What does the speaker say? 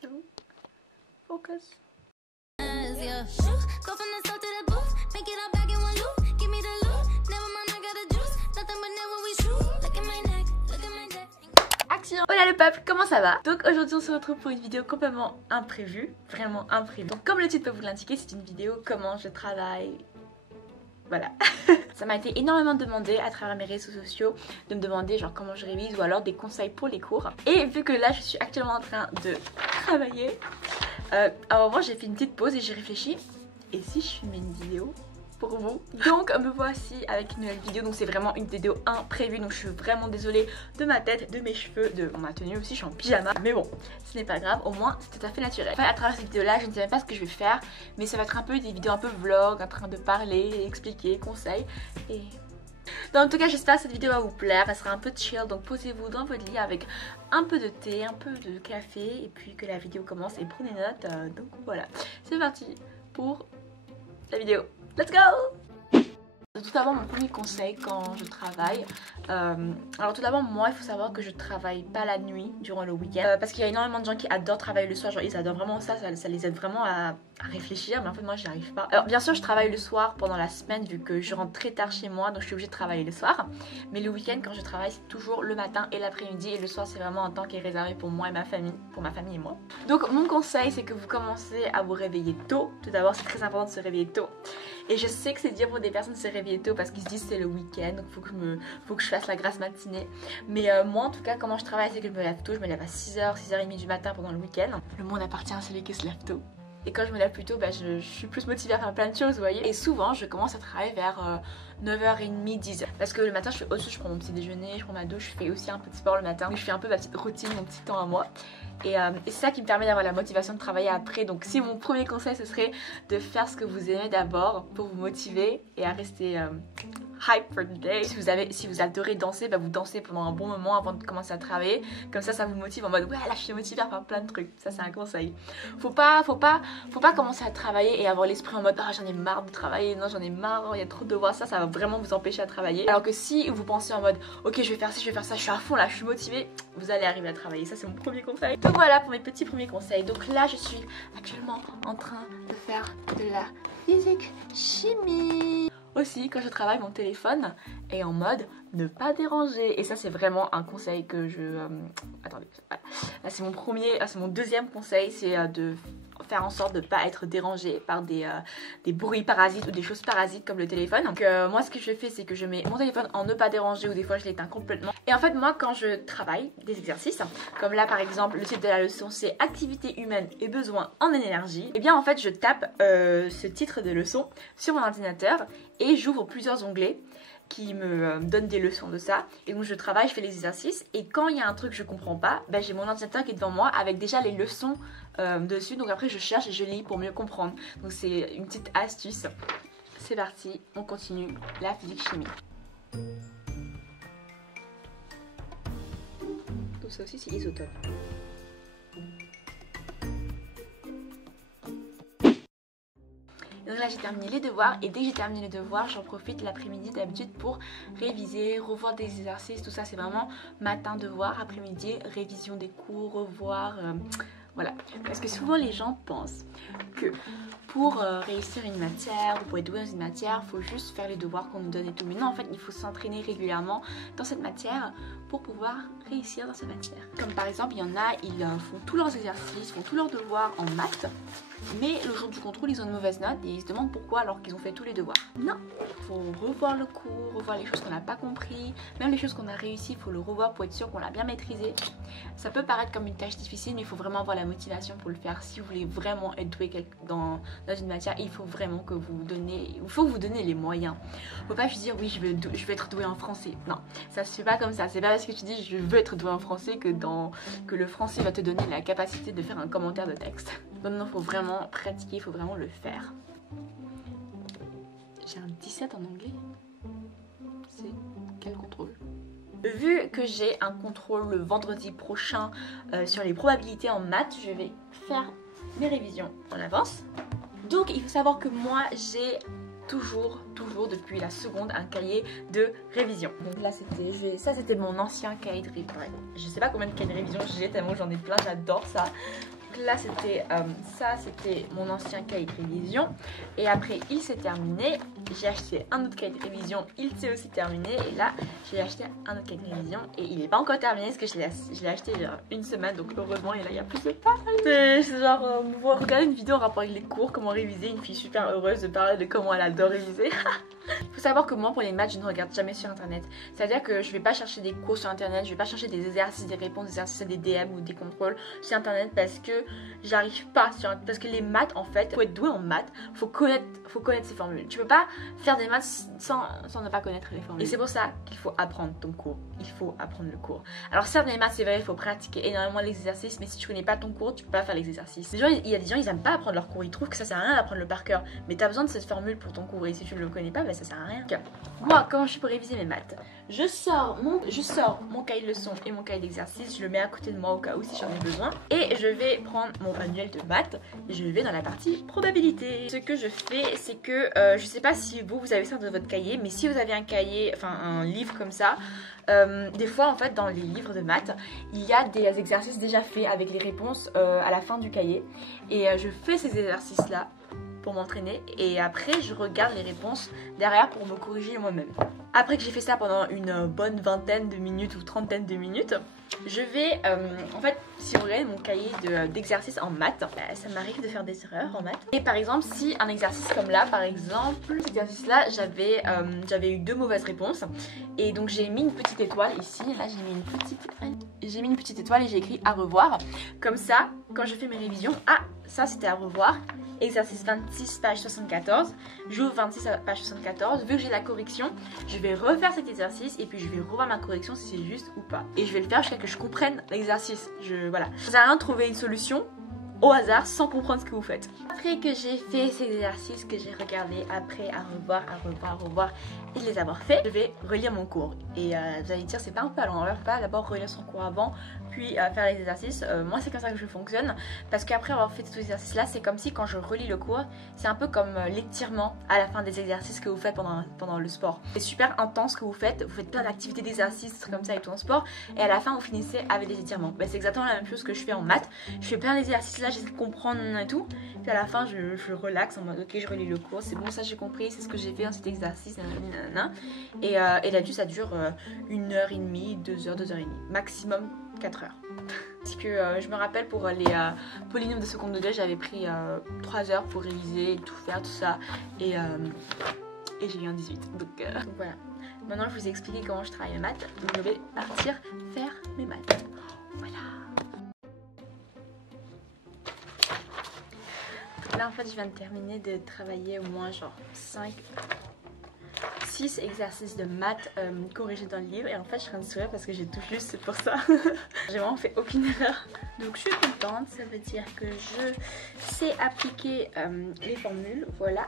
C'est bon. Focus. Action. Voilà le peuple, comment ça va? Donc aujourd'hui on se retrouve pour une vidéo complètement imprévue, vraiment imprévue. Donc comme le titre peut vous l'indiquer, c'est une vidéo comment je travaille. Voilà. Ça m'a été énormément demandé à travers mes réseaux sociaux de me demander genre comment je révise ou alors des conseils pour les cours. Et vu que là je suis actuellement en train de travailler, à un moment j'ai fait une petite pause et j'ai réfléchi. Et si je filmais une vidéo pour vous? Donc me voici avec une nouvelle vidéo. Donc c'est vraiment une vidéo imprévue. Donc je suis vraiment désolée de ma tête, de mes cheveux, de ma tenue aussi. Je suis en pyjama. Mais bon, ce n'est pas grave. Au moins c'est tout à fait naturel. Enfin, à travers cette vidéo là, je ne sais même pas ce que je vais faire. Mais ça va être un peu des vidéos un peu vlog, en train de parler, expliquer, conseils. Et... en tout cas j'espère que cette vidéo va vous plaire. Elle sera un peu chill. Donc posez-vous dans votre lit avec un peu de thé, un peu de café. Et puis que la vidéo commence et prenez note. Donc voilà, c'est parti pour la vidéo. Let's go! Tout d'abord mon premier conseil quand je travaille, alors tout d'abord moi il faut savoir que je travaille pas la nuit durant le week-end parce qu'il y a énormément de gens qui adorent travailler le soir, genre ils adorent vraiment ça les aide vraiment à réfléchir, mais en fait moi j'y arrive pas. Alors bien sûr je travaille le soir pendant la semaine vu que je rentre très tard chez moi, donc je suis obligée de travailler le soir, mais le week-end quand je travaille c'est toujours le matin et l'après-midi, et le soir c'est vraiment un temps qui est réservé pour moi et ma famille, pour ma famille et moi. Donc mon conseil c'est que vous commencez à vous réveiller tôt. Tout d'abord c'est très important de se réveiller tôt. Et je sais que c'est dur pour des personnes de se réveiller tôt parce qu'ils se disent c'est le week-end, donc faut que je fasse la grasse matinée. Mais moi en tout cas comment je travaille c'est que je me lève tôt, je me lève à 6h, 6h30 du matin pendant le week-end. Le monde appartient à celui qui se lève tôt. Et quand je me lève plus tôt, je suis plus motivée à faire plein de choses, vous voyez. Et souvent je commence à travailler vers 9h30, 10h. Parce que le matin je fais aussi, je prends mon petit déjeuner, je prends ma douche, je fais aussi un peu de sport le matin. Je fais un peu ma petite routine, mon petit temps à moi. Et c'est ça qui me permet d'avoir la motivation de travailler après. Donc si mon premier conseil ce serait de faire ce que vous aimez d'abord pour vous motiver et à rester hype for the day. Si vous adorez danser, vous dansez pendant un bon moment avant de commencer à travailler. Comme ça vous motive en mode ouais là je suis motivée à faire plein de trucs. Ça c'est un conseil. Faut pas commencer à travailler et avoir l'esprit en mode ah j'en ai marre de travailler, non j'en ai marre, il y a trop de devoirs, ça va vraiment vous empêcher à travailler. Alors que si vous pensez en mode ok je vais faire ci, je vais faire ça, je suis à fond là, je suis motivée, vous allez arriver à travailler. Ça c'est mon premier conseil. Donc voilà pour mes petits premiers conseils. Donc là je suis actuellement en train de faire de la physique chimie. Aussi quand je travaille mon téléphone est en mode ne pas déranger, et ça c'est vraiment un conseil que je... attendez, là c'est mon premier, c'est mon deuxième conseil, c'est de faire en sorte de ne pas être dérangé par des bruits parasites ou des choses parasites comme le téléphone. Donc moi ce que je fais c'est que je mets mon téléphone en ne pas déranger, ou des fois je l'éteins complètement. Et en fait moi quand je travaille des exercices, comme là par exemple le titre de la leçon c'est activité humaine et besoins en énergie, et bien en fait je tape ce titre de leçon sur mon ordinateur et j'ouvre plusieurs onglets qui me donne des leçons de ça, et donc je travaille, je fais les exercices, et quand il y a un truc que je comprends pas, j'ai mon ordinateur qui est devant moi avec déjà les leçons dessus, donc après je cherche et je lis pour mieux comprendre. Donc c'est une petite astuce. C'est parti, on continue la physique chimie. Donc ça aussi c'est isotope. Donc là j'ai terminé les devoirs, et dès que j'ai terminé les devoirs j'en profite l'après-midi d'habitude pour réviser, revoir des exercices, tout ça c'est vraiment matin devoir, après-midi révision des cours, revoir, voilà. Parce que souvent les gens pensent que pour réussir une matière ou pour être doué dans une matière, il faut juste faire les devoirs qu'on nous donne et tout. Mais non, en fait il faut s'entraîner régulièrement dans cette matière pour pouvoir réussir dans cette matière. Comme par exemple il y en a, ils font tous leurs exercices, font tous leurs devoirs en maths, mais le jour du contrôle ils ont une mauvaise note et ils se demandent pourquoi alors qu'ils ont fait tous les devoirs. Non, il faut revoir le cours, revoir les choses qu'on n'a pas compris, même les choses qu'on a réussi, il faut le revoir pour être sûr qu'on l'a bien maîtrisé. Ça peut paraître comme une tâche difficile, mais il faut vraiment avoir la motivation pour le faire. Si vous voulez vraiment être doué dans une matière, il faut vraiment que vous donnez les moyens. Faut pas juste dire oui je veux être doué en français. Non, ça se fait pas comme ça. C'est pas parce que tu dis je veux être doué en français que le français va te donner la capacité de faire un commentaire de texte. Non, faut vraiment pratiquer, il faut vraiment le faire. J'ai un 17 en anglais. C'est quel contrôle? Vu que j'ai un contrôle le vendredi prochain sur les probabilités en maths, je vais faire mes révisions en avance. Donc il faut savoir que moi j'ai toujours depuis la seconde un cahier de révision. Donc là c'était mon ancien cahier de révision. Je sais pas combien de cahiers de révision j'ai tellement j'en ai plein, j'adore ça. Donc là c'était mon ancien cahier de révision et après il s'est terminé, j'ai acheté un autre cahier de révision, il s'est aussi terminé et là j'ai acheté un autre cahier de révision et il n'est pas encore terminé parce que je l'ai acheté il y a une semaine, donc heureusement et là il y a plus de pages. C'est genre regarder une vidéo en rapport avec les cours, comment réviser, une fille super heureuse de parler de comment elle adore réviser. Il faut savoir que moi pour les maths je ne regarde jamais sur internet, c'est à dire que je vais pas chercher des cours sur internet, je vais pas chercher des exercices, des réponses, des exercices, des DM ou des contrôles sur internet parce que j'arrive pas parce que les maths en fait, faut être doué en maths, faut connaître ces formules. Tu peux pas faire des maths sans ne pas connaître les formules. Et c'est pour ça qu'il faut apprendre ton cours, il faut apprendre le cours. Alors certes les maths c'est vrai, il faut pratiquer énormément l'exercice, mais si tu connais pas ton cours, tu peux pas faire l'exercice. Il y a des gens ils aiment pas apprendre leur cours, ils trouvent que ça sert à rien d'apprendre le par cœur, mais tu as besoin de cette formule pour ton cours et si tu ne le connais pas, bah, ça sert à rien. Moi comment je fais pour réviser mes maths? Je sors mon cahier de leçons et mon cahier d'exercice, je le mets à côté de moi au cas où si j'en ai besoin et je vais prendre mon manuel de maths et je vais dans la partie probabilité. Ce que je fais c'est que je sais pas si vous avez ça dans votre cahier, mais si vous avez un cahier, enfin un livre comme ça, des fois en fait dans les livres de maths il y a des exercices déjà faits avec les réponses à la fin du cahier et je fais ces exercices là pour m'entraîner et après je regarde les réponses derrière pour me corriger moi-même. Après que j'ai fait ça pendant une bonne vingtaine de minutes ou trentaine de minutes, je vais, en fait, si vous regardez mon cahier d'exercices en maths, ça m'arrive de faire des erreurs en maths. Et par exemple, si un exercice comme là, par exemple, cet exercice-là, j'avais eu 2 mauvaises réponses. Et donc j'ai mis une petite étoile ici, là j'ai mis une petite étoile et j'ai écrit à revoir. Comme ça, quand je fais mes révisions, ça c'était à revoir. Exercice 26, page 74. J'ouvre 26 page 74. Vu que j'ai la correction, je vais refaire cet exercice et puis je vais revoir ma correction si c'est juste ou pas. Et je vais le faire jusqu'à que je comprenne l'exercice. Voilà. Ça sert à rien de trouver une solution au hasard sans comprendre ce que vous faites. Après que j'ai fait ces exercices que j'ai regardés après à revoir et les avoir fait, je vais relire mon cours. Et vous allez dire c'est pas un peu à l'envers, pas d'abord relire son cours avant puis faire les exercices. Moi c'est comme ça que je fonctionne parce qu'après avoir fait tous ces exercices là, c'est comme si quand je relis le cours, c'est un peu comme l'étirement à la fin des exercices que vous faites pendant le sport. C'est super intense que vous faites plein d'activités d'exercices comme ça et tout en sport et à la fin vous finissez avec des étirements. C'est exactement la même chose que je fais en maths. Je fais plein d'exercices là, j'essaie de comprendre et tout, puis à la fin je relaxe en mode ok je relis le cours, c'est bon ça j'ai compris, c'est ce que j'ai fait dans cet exercice, nanana. Et là-dessus ça dure 1h30, 2h, 2h30, maximum 4 heures. Parce que je me rappelle pour les polynômes de second degré j'avais pris 3 heures pour réviser, tout faire, tout ça et j'ai eu un 18 donc voilà. Maintenant je vous ai expliqué comment je travaille mes maths, donc je vais partir faire mes maths. Voilà. Là en fait je viens de terminer de travailler au moins genre 6 exercices de maths corrigés dans le livre et en fait je suis en train de sourire parce que j'ai tout juste, c'est pour ça. J'ai vraiment fait aucune erreur. Donc je suis contente, ça veut dire que je sais appliquer les formules, voilà.